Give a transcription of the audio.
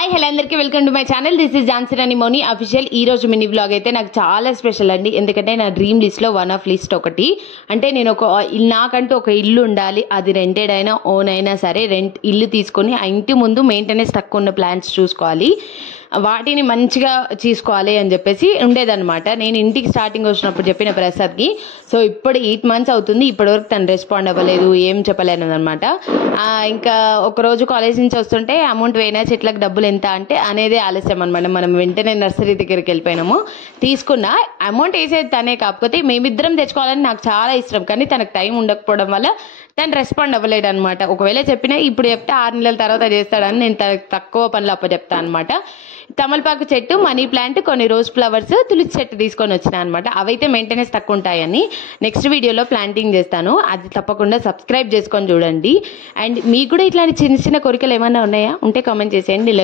Hi hello అందరికీ welcome to my channel. This is Jhansi Rani Mouni official. ఈ రోజు mini vlog అయితే నాకు చాలా స్పెషల్ అండి. ఎందుకంటే నా డ్రీమ్ లిస్ట్లో వన్ ఆఫ్ లిస్ట్ ఒకటి అంటే నేను నాకంటూ ఒక ఇల్లు ఉండాలి. అది రెంటెడ్ అయినా ఓన్ అయినా సరే ఇల్లు తీసుకొని ఆ ఇంటి ముందు మెయింటెనెన్స్ తక్కువ ఉన్న ప్లాంట్స్ చూసుకోవాలి, వాటిని మంచిగా చూసుకోవాలి అని చెప్పేసి ఉండేదన్నమాట. నేను ఇంటికి స్టార్టింగ్ వచ్చినప్పుడు చెప్పిన ప్రసాద్కి. సో ఇప్పుడు 8 months అవుతుంది, ఇప్పటివరకు తను రెస్పాండ్ అవ్వలేదు, ఏం చెప్పలేను అనమాట. ఇంకా ఒకరోజు కాలేజ్ నుంచి వస్తుంటే అమౌంట్ వేయినా చెట్లకు డబ్బులు ఎంత అంటే అనేదే ఆలస్యం అనమాట. మనం వెంటనే నర్సరీ దగ్గరికి వెళ్ళిపోయినాము, తీసుకున్న అమౌంట్ వేసేది తనే, కాకపోతే మేమిద్దరం తెచ్చుకోవాలని నాకు చాలా ఇష్టం, కానీ తనకు టైం ఉండకపోవడం వల్ల తను రెస్పాండ్ అవ్వలేడు అనమాట. ఒకవేళ చెప్పినా ఇప్పుడు చెప్తే 6 నెలల తర్వాత చేస్తాడని నేను తక్కువ పనులు అప్పచెప్తాను అనమాట. తమలపాకు చెట్టు, మనీ ప్లాంట్, కొన్ని రోజ్ ఫ్లవర్స్, తులసి చెట్టు తీసుకొని వచ్చినా అనమాట. అవైతే మెయింటెనెన్స్ తక్కువ ఉంటాయని నెక్స్ట్ వీడియోలో ప్లాంటింగ్ చేస్తాను, అది తప్పకుండా సబ్స్క్రైబ్ చేసుకొని చూడండి. అండ్ మీకు కూడా ఇట్లాంటి చిన్న చిన్న కోరికలు ఏమైనా ఉన్నాయా ఉంటే కామెంట్ చేసేయండి.